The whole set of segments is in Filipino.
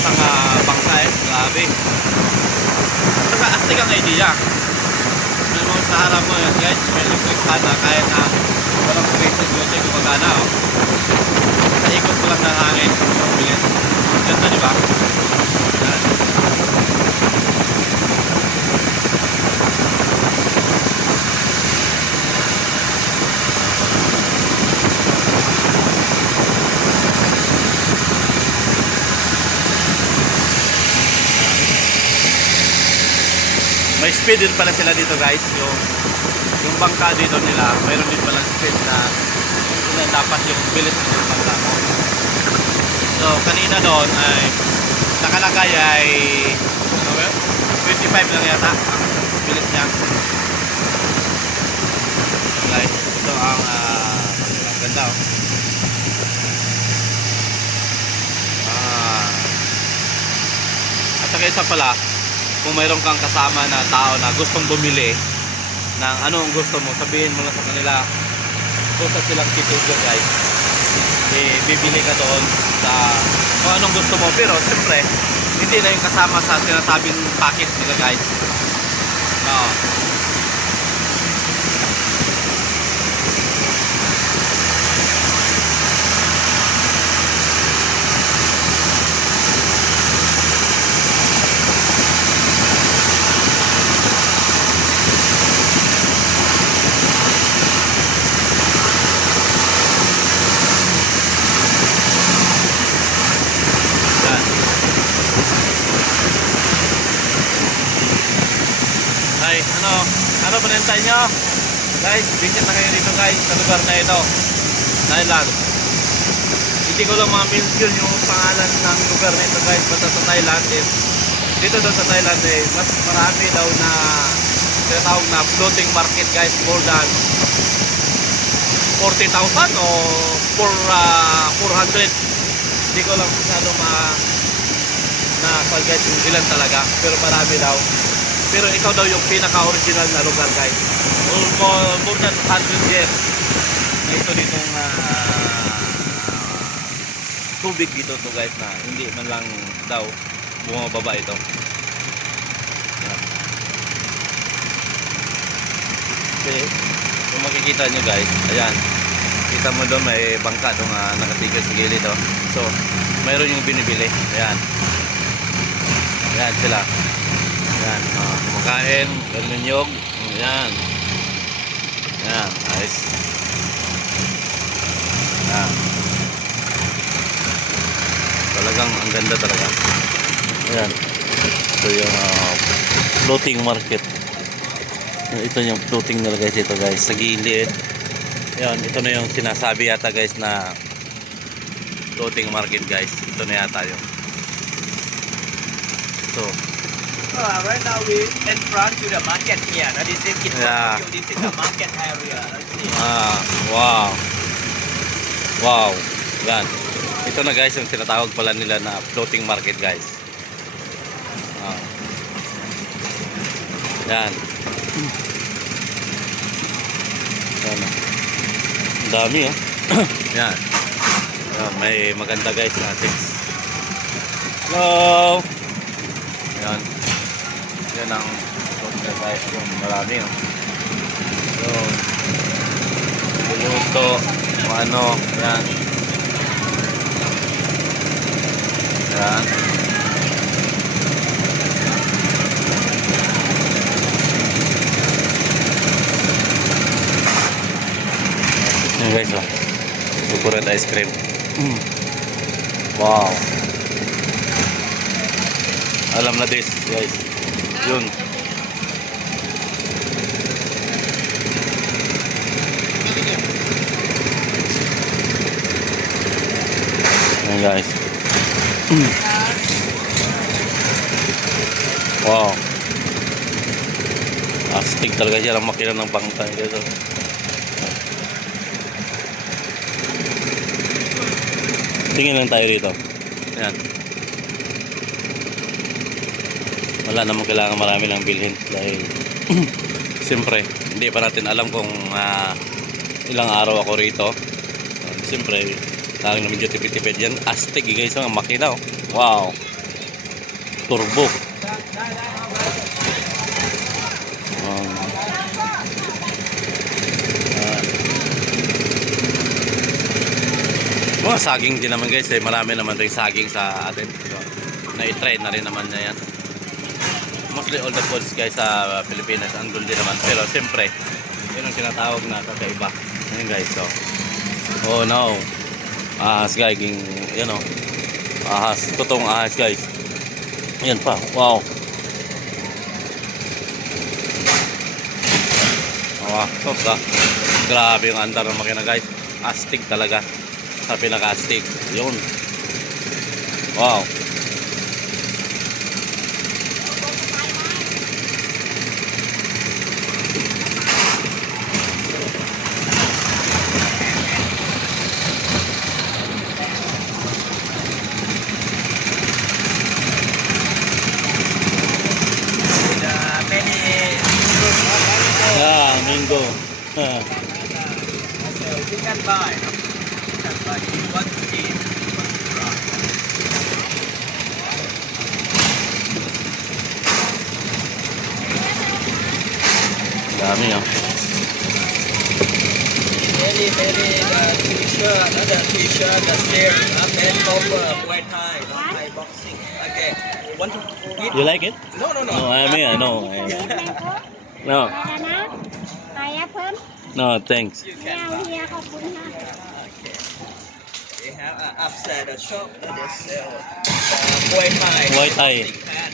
isang bangka grabe. Saka astig ang idea. May mga sa harap mo yan guys, may electric fan na kahit na walang pressure gumagana oh. Sa ikot ko lang ng hangin. Bilis. Ganda diba? Yan. May speed din pala sila dito guys, yung bangka dito nila, mayroon din pala speed na yun dapat yung bilis ng bangka mo. So kanina doon ay nakalagay ay 25 lang yata ang bilis niya. Guys, ito ang ganda oh. At saka isa pala, kung mayroon kang kasama na tao na gustong bumili ng ano ang gusto mo, sabihin mo lang sa kanila kung sa silang titugo guys, bibili ka doon sa kung anong gusto mo, pero siyempre hindi na yung kasama sa sinasabing package nila guys. Ano panintay nyo guys, visit na kayo dito guys sa lugar na ito, Thailand. Hindi ko lang ma-mention yung pangalan ng lugar na ito guys, basta sa Thailand dito daw sa Thailand mas marami daw na tinatawag na floating market guys, more than 40,000 o 400. Hindi ko lang masyado na guys yung ilan talaga, pero marami daw. Pero ikaw daw yung pinaka-original na lugar guys. More than 100 years na ito ditong tubig dito to guys, na hindi man lang daw bumababa ito. Okay, kung makikita nyo guys, ayan, kita mo doon may bangka doon nakatigil sa gilid oh. So mayroon yung binibili. Ayan, ayan sila. Ayan, kumakain, galunyog. Ayan. Ayan, nice. Ayan. Talagang ang ganda talaga. Ayan. Ito yung floating market. Ito yung floating nila guys, ito guys, sa gilid. Ayan, ito na yung sinasabi yata guys na floating market guys. Ito na yata yung. So, right now we in front to the market here. Now this is in front yeah. of you. This is the market area. Wow. Wow. Yan. Ito na guys yung tinatawag pala nila na floating market guys. Yan. Yan. Ang dami oh. Yan. Yan. May maganda guys na tips. Hello. Yan. Yan ang guys, yung marami oh. So, buluto, ano, yan. Yan. Yan guys oh. Sukurat ice cream. Wow. Alam na this guys. Yun. Ayan guys. Wow. Astig talaga siya lang makina ng bangka guys. Tingin lang tayo dito. Ayan. Wala namang kailangan marami lang bilhin dahil siyempre hindi pa natin alam kung ilang araw ako rito. Siyempre laging naman dyan tipid-tipid yan. Astig guys ang makina oh. Wow. turbo. Mga saging din naman guys, marami naman rin saging sa atin. So, na-try na rin naman niya yan. Mostly all the foods guys sa Pilipinas andun din naman. Pero siyempre, yun ang tinatawag na kakaiba. Ayun guys, so. Oh no. Ahas guys, you know. Ahas, totoong ahas guys. Ayan pa, wow. Wow, so grabe yung andar ng makina guys. Astig talaga. Sa pinaka-astig. Yun. Wow. Many fruits or vegetables. Yeah, mango. So you can buy. No? You can buy if you want to eat. You want to try. Dami oh. Many t-shirt, the t-shirt, the shirt, made over Muay Thai, Thai boxing. Okay. Want to eat? You like it? No. No, I mean, I know. No, อะไรนะขายแอปเปิ้ล no, thanks. You ไม่ can เอา buy. เฮียขอบคุณค่ะ Okay. They have upstairs the shop that they sell Muay Thai. Muay Thai. boxing pad,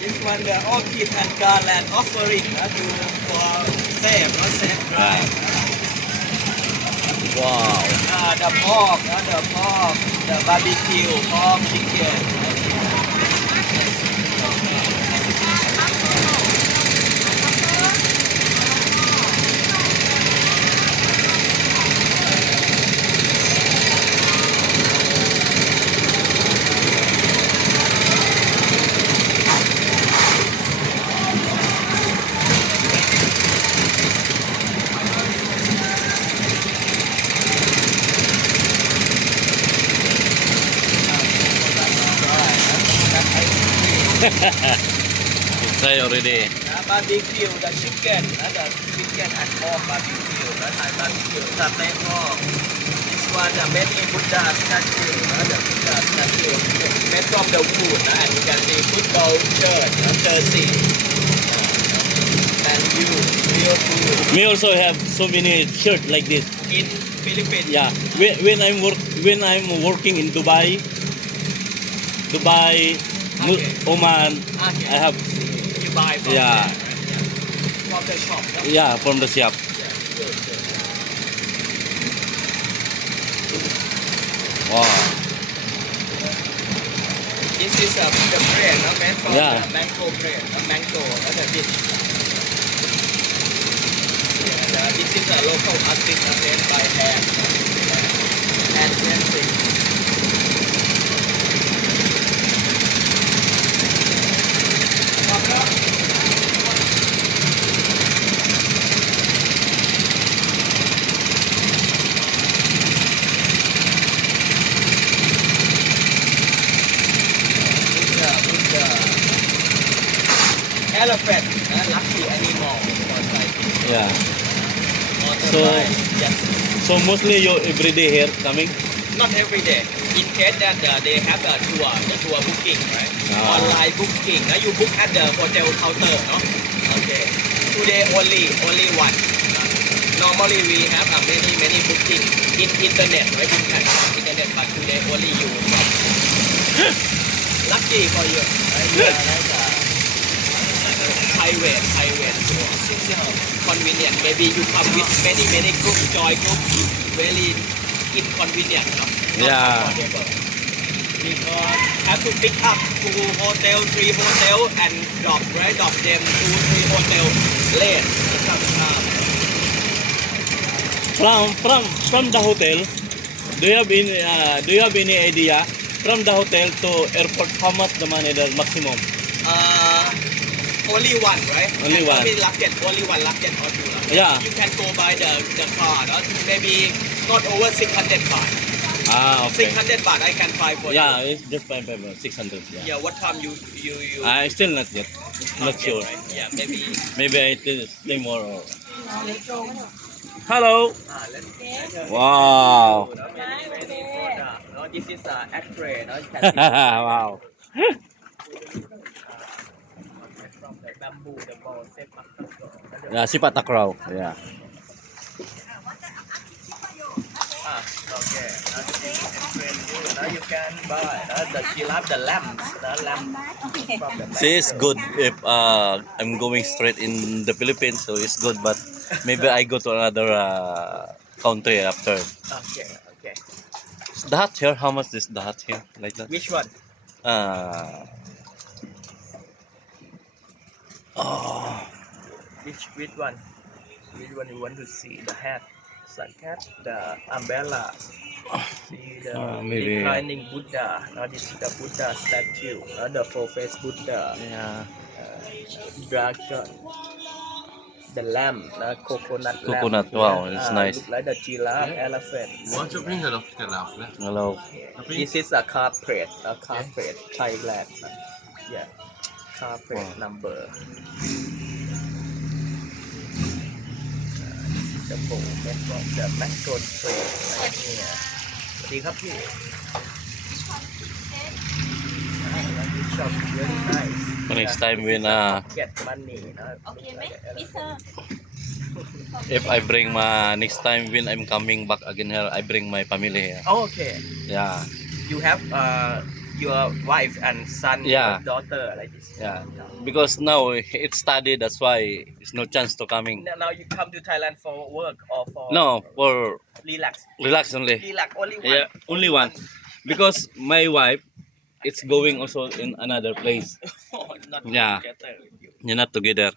This one the orchid and garland offering to for save, not save drive. Wow. The pork, the barbecue pork chicken. You try already. Barbecue, the chicken and pork barbecue, the Thai barbecue, satay pork. This one, the made in Buddha statue, the Buddha statue, made from the wood, and you can see football shirt, jersey, and you, real food. Me also have so many shirts like this. In Philippines, Yeah. When I'm working in Dubai, Okay. Oman, Okay. I have you buy from Yeah. there, from the shop. No? yeah from the shop. Good. Wow. This is the bread, no? Made from Yeah. the mango bread, mango, the dish. And, this is a local artist made by hand. Hand painting. With the elephant, lucky animal for sighting. Yeah. Motorbike, yes. So mostly you everyday here coming. Not every day. In case that they have a tour, the tour booking, right? Ah. Online booking. Now you book at the hotel counter, no? Okay. Today only one. Normally we have many booking in internet, right? You can on internet, but today only you from. Lucky for you. Right? You are like a private tour. Convenient. Maybe you come with many group, joy group. Very inconvenient, no? Not Yeah. comfortable. Because have to pick up 2 hotel, 3 hotel and drop, right? Drop them 2, 3 hotel late. Sometimes. From the hotel, do you have any idea from the hotel to airport how much the money the maximum? Only one, right? Only one. Only one luggage or 2 luggage. Yeah. You can go by the car, no? Maybe not over 600 baht. Ah, okay. 600 baht I can find for Yeah, you. it's just 600. Yeah. Yeah, what time you I still not yet. Not get, sure. right? Yeah, maybe. Maybe I still stay more. Or... Hello. Let's Wow. many product. No, this is X-ray. No, you can see Wow. from the bamboo, the ball, set up. Yeah, Sipat Takraw. Yeah. Okay. Now this is X-ray. Now you can buy the giraffe, the lamb, from the See, it's good if I'm going straight in the Philippines, so it's good. But maybe I go to another country after. Okay, okay. The hut here, how much is the hut here? Like that? Which one? Uh, oh, Which one? Which one you want to see? The hat, sun hat, the umbrella. See the maybe. reclining Buddha. Now this is the Buddha statue. The full face Buddha. Yeah. Dragon. The lamb. Coconut lamb. Coconut, wow, it's nice. Look like the giraffe, elephant. Hello. This is a carpet. A carpet. Thailand. Yeah. Carpet Wow. number. The bowl made from the mango tree. Yeah. สวัสดีครับพี่ shop very nice. Next time when Get money. Okay,ไหมมิสเตอร์ if I bring my next time when I'm coming back again here, I bring my family here. Okay. Yeah. You have your wife and son, Yeah. daughter like this. Yeah. Because now it's study, that's why it's no chance to coming. Now you come to Thailand for work or for No, for relax. relax only. Relax only one. Yeah, only one. Because my wife, it's going also in another place. Not Yeah. together. You're not together.